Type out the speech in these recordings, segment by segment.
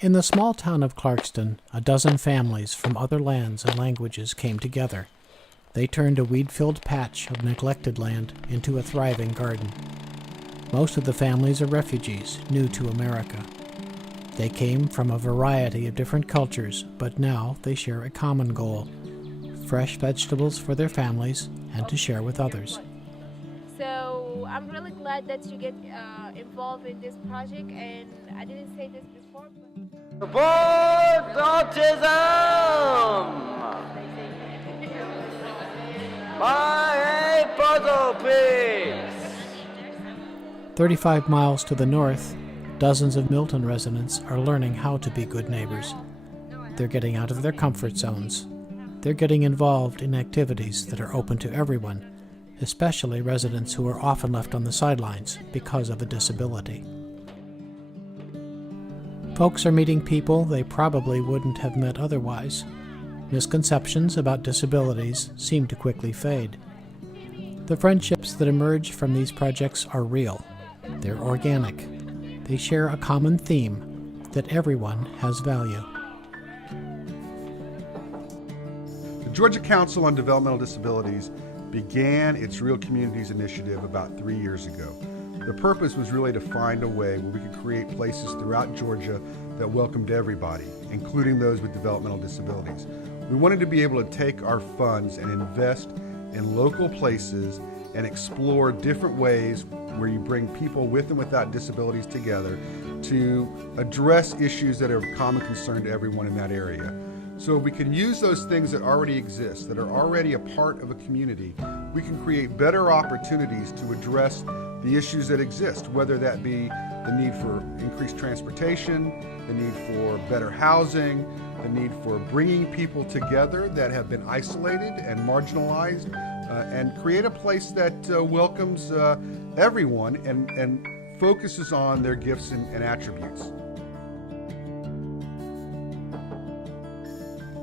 In the small town of Clarkston, a dozen families from other lands and languages came together. They turned a weed-filled patch of neglected land into a thriving garden. Most of the families are refugees, new to America. They came from a variety of different cultures, but now they share a common goal: fresh vegetables for their families and to share with others. So I'm really glad that you get involved in this project, and I didn't say this before, but Support autism! Buy a puzzle, please! 35 miles to the north, dozens of Milton residents are learning how to be good neighbors. They're getting out of their comfort zones. They're getting involved in activities that are open to everyone, especially residents who are often left on the sidelines because of a disability. Folks are meeting people they probably wouldn't have met otherwise. Misconceptions about disabilities seem to quickly fade. The friendships that emerge from these projects are real. They're organic. They share a common theme that everyone has value. The Georgia Council on Developmental Disabilities began its Real Communities initiative about 3 years ago. The purpose was really to find a way where we could create places throughout Georgia that welcomed everybody, including those with developmental disabilities. We wanted to be able to take our funds and invest in local places and explore different ways where you bring people with and without disabilities together to address issues that are of common concern to everyone in that area. So if we can use those things that already exist, that are already a part of a community, we can create better opportunities to address the issues that exist, whether that be the need for increased transportation, the need for better housing, the need for bringing people together that have been isolated and marginalized, and create a place that welcomes everyone and focuses on their gifts and attributes.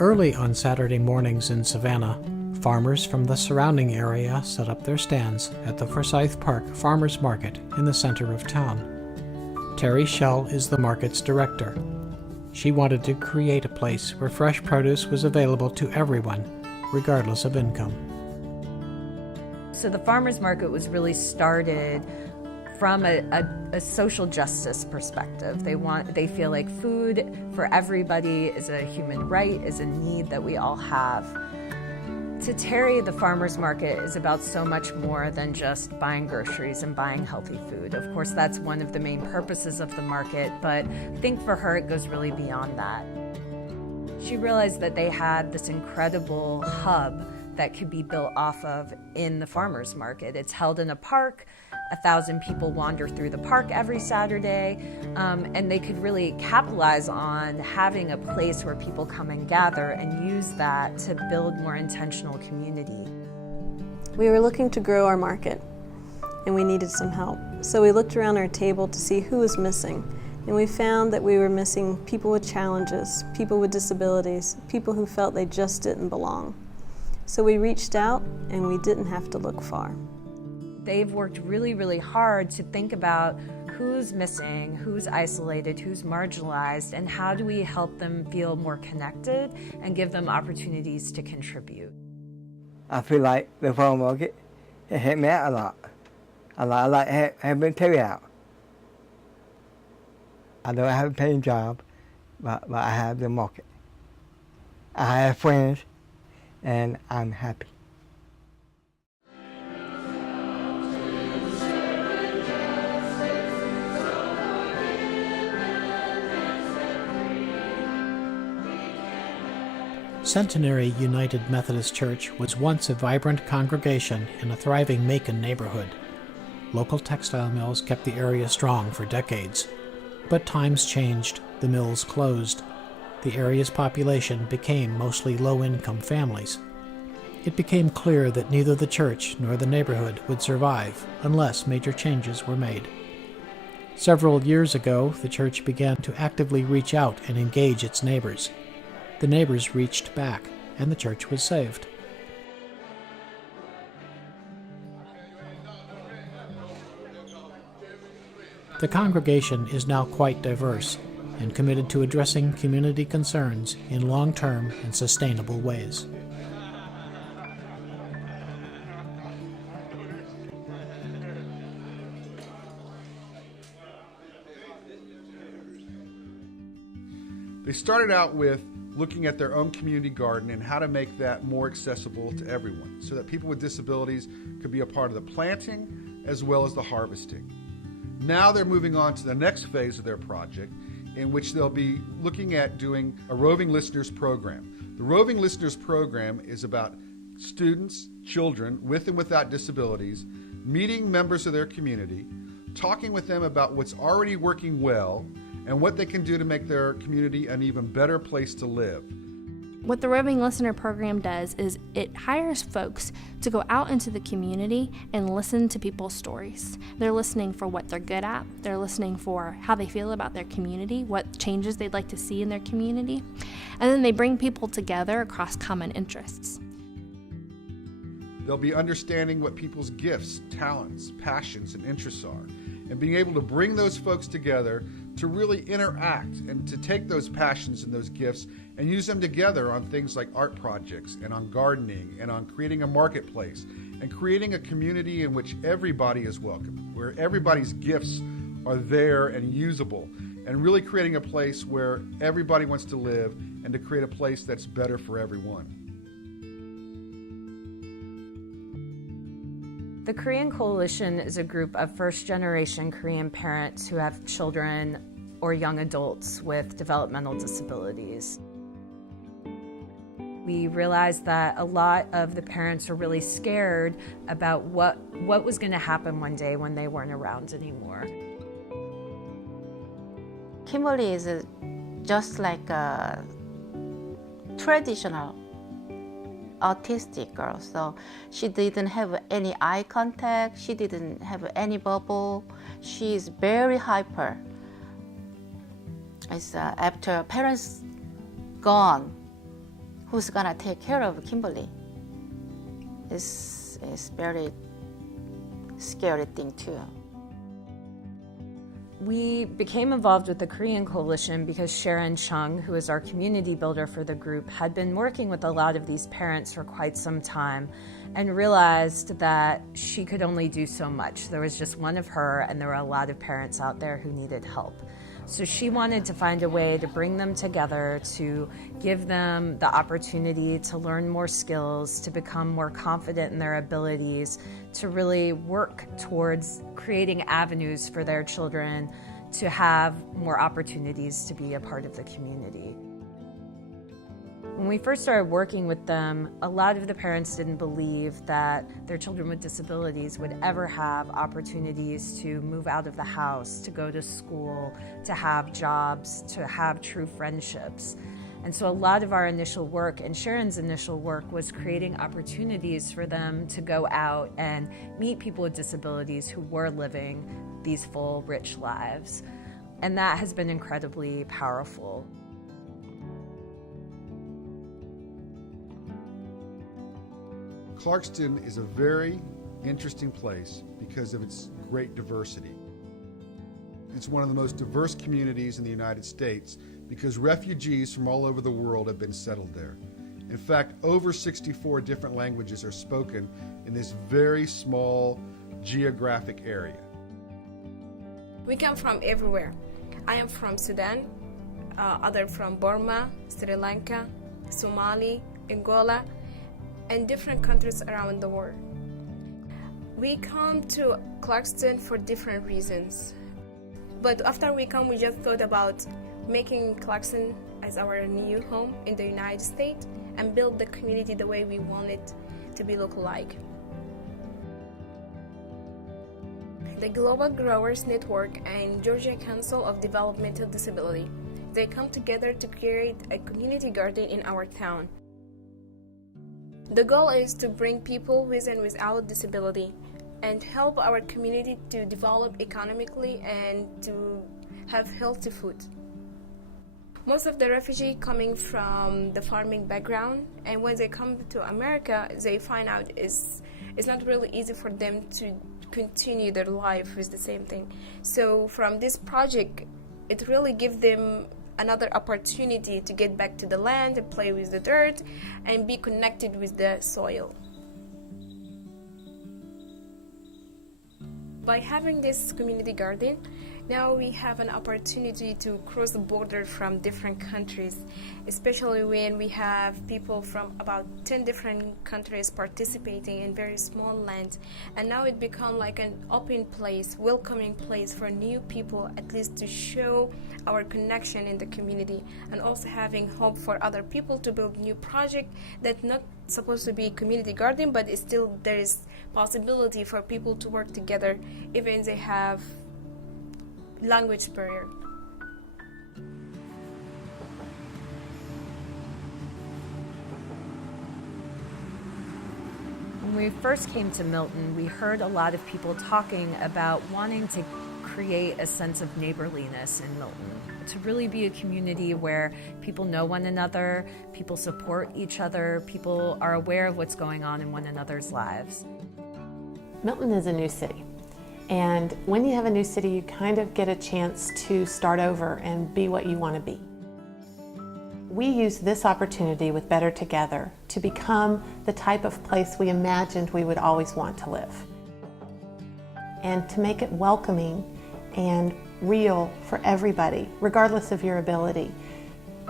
Early on Saturday mornings in Savannah, farmers from the surrounding area set up their stands at the Forsyth Park Farmers Market in the center of town. Terry Schell is the market's director. She wanted to create a place where fresh produce was available to everyone, regardless of income. So the farmers market was really started from a social justice perspective. They feel like food for everybody is a human right, is a need that we all have. To Terry, the farmers market is about so much more than just buying groceries and buying healthy food. Of course, that's one of the main purposes of the market, but I think for her it goes really beyond that. She realized that they had this incredible hub that could be built off of in the farmers market. It's held in a park. 1,000 people wander through the park every Saturday, and they could really capitalize on having a place where people come and gather and use that to build more intentional community. We were looking to grow our market, and we needed some help. So we looked around our table to see who was missing, and we found that we were missing people with challenges, people with disabilities, people who felt they just didn't belong. So we reached out, and we didn't have to look far. They've worked really, really hard to think about who's missing, who's isolated, who's marginalized, and how do we help them feel more connected and give them opportunities to contribute. I feel like the farm market has helped me out a lot. I like having Terry out. I don't have a paying job, but I have the market. I have friends, and I'm happy. Centenary United Methodist Church was once a vibrant congregation in a thriving Macon neighborhood. Local textile mills kept the area strong for decades. But times changed, the mills closed. The area's population became mostly low-income families. It became clear that neither the church nor the neighborhood would survive unless major changes were made. Several years ago, the church began to actively reach out and engage its neighbors. The neighbors reached back, and the church was saved. The congregation is now quite diverse. and committed to addressing community concerns in long-term and sustainable ways. They started out with looking at their own community garden and how to make that more accessible to everyone so that people with disabilities could be a part of the planting as well as the harvesting. Now they're moving on to the next phase of their project, in which they'll be looking at doing a roving listeners program. The roving listeners program is about students, children with and without disabilities, meeting members of their community, talking with them about what's already working well and what they can do to make their community an even better place to live. What the Roving Listener program does is it hires folks to go out into the community and listen to people's stories. They're listening for what they're good at. They're listening for how they feel about their community, what changes they'd like to see in their community. And then they bring people together across common interests. They'll be understanding what people's gifts, talents, passions, and interests are, and being able to bring those folks together to really interact and to take those passions and those gifts and use them together on things like art projects and on gardening and on creating a marketplace and creating a community in which everybody is welcome, where everybody's gifts are there and usable, and really creating a place where everybody wants to live and to create a place that's better for everyone. The Korean Coalition is a group of first-generation Korean parents who have children or young adults with developmental disabilities. We realized that a lot of the parents were really scared about what was going to happen one day when they weren't around anymore. Kimberly is just like a traditional autistic girl, so she didn't have any eye contact, she didn't have any bubble, she is very hyper. It's after parents gone, who's gonna take care of Kimberly? It's very scary thing too. We became involved with the Korean Coalition because Sharon Chung, who is our community builder for the group, had been working with a lot of these parents for quite some time and realized that she could only do so much. There was just one of her, and there were a lot of parents out there who needed help. So she wanted to find a way to bring them together, to give them the opportunity to learn more skills, to become more confident in their abilities, to really work towards creating avenues for their children to have more opportunities to be a part of the community. When we first started working with them, a lot of the parents didn't believe that their children with disabilities would ever have opportunities to move out of the house, to go to school, to have jobs, to have true friendships. And so a lot of our initial work and Sharon's initial work was creating opportunities for them to go out and meet people with disabilities who were living these full, rich lives. And that has been incredibly powerful. Clarkston is a very interesting place because of its great diversity. It's one of the most diverse communities in the United States because refugees from all over the world have been settled there. In fact, over 64 different languages are spoken in this very small geographic area. We come from everywhere. I am from Sudan, other from Burma, Sri Lanka, Somali, Angola, and different countries around the world. We come to Clarkston for different reasons. But after we come, we just thought about making Clarkston as our new home in the United States and build the community the way we want it to be look like. The Global Growers Network and Georgia Council of Developmental Disability, they come together to create a community garden in our town. The goal is to bring people with and without disability and help our community to develop economically and to have healthy food. Most of the refugees coming from the farming background, and when they come to America, they find out it's not really easy for them to continue their life with the same thing. So from this project, it really gives them another opportunity to get back to the land and play with the dirt and be connected with the soil. By having this community garden, now we have an opportunity to cross the border from different countries, especially when we have people from about 10 different countries participating in very small land. And now it becomes like an open place, welcoming place for new people, at least to show our connection in the community, and also having hope for other people to build new project that not supposed to be community garden, but it's still there is possibility for people to work together even they have language barrier. When we first came to Milton, we heard a lot of people talking about wanting to create a sense of neighborliness in Milton, to really be a community where people know one another, people support each other, people are aware of what's going on in one another's lives. Milton is a new city, and when you have a new city, you kind of get a chance to start over and be what you want to be. We use this opportunity with Better Together to become the type of place we imagined we would always want to live, and to make it welcoming and real for everybody, regardless of your ability,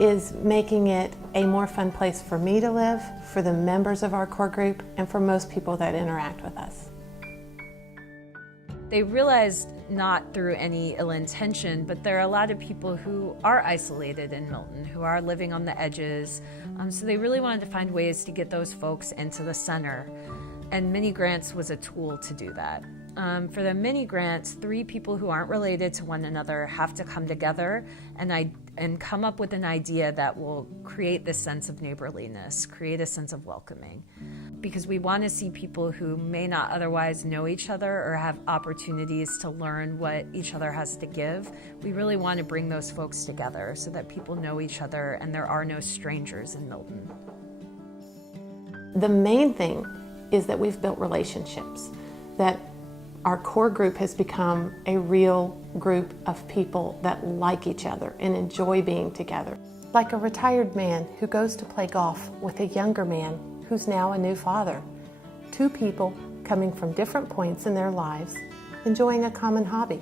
is making it a more fun place for me to live, for the members of our core group, and for most people that interact with us. They realized, not through any ill intention, but there are a lot of people who are isolated in Milton, who are living on the edges. So they really wanted to find ways to get those folks into the center. And mini grants was a tool to do that. For the mini grants, 3 people who aren't related to one another have to come together and come up with an idea that will create this sense of neighborliness, create a sense of welcoming. Because we want to see people who may not otherwise know each other or have opportunities to learn what each other has to give. We really want to bring those folks together so that people know each other and there are no strangers in Milton. The main thing is that we've built relationships, that our core group has become a real group of people that like each other and enjoy being together. Like a retired man who goes to play golf with a younger man who's now a new father. 2 people coming from different points in their lives, enjoying a common hobby.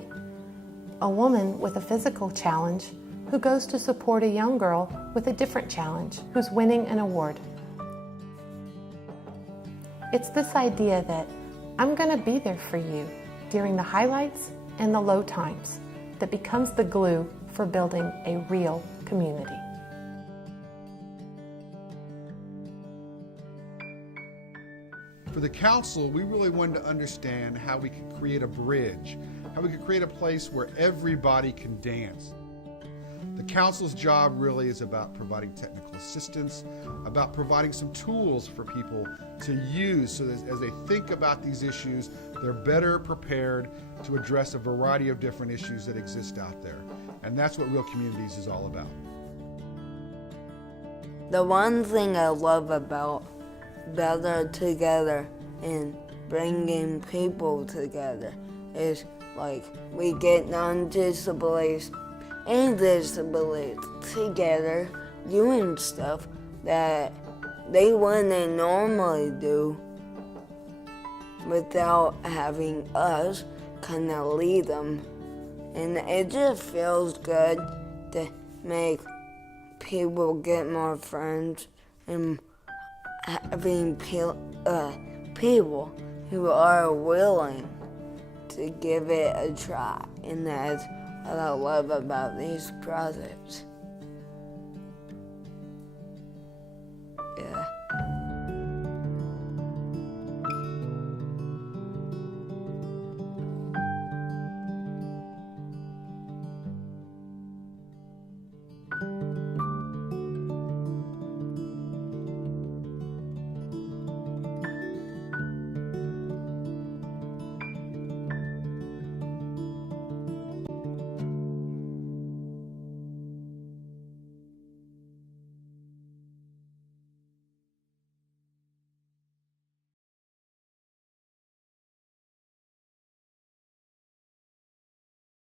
A woman with a physical challenge who goes to support a young girl with a different challenge who's winning an award. It's this idea that I'm going to be there for you during the highlights and the low times that becomes the glue for building a real community. For the council, we really wanted to understand how we could create a bridge, how we could create a place where everybody can dance. The council's job really is about providing technical assistance, about providing some tools for people to use so that as they think about these issues, they're better prepared to address a variety of different issues that exist out there. And that's what Real Communities is all about. The one thing I love about Better Together and bringing people together is like we get non-disabilities and disabilities together doing stuff that they wouldn't normally do without having us kind of lead them. And it just feels good to make people get more friends and having people who are willing to give it a try. And that's what I love about these projects.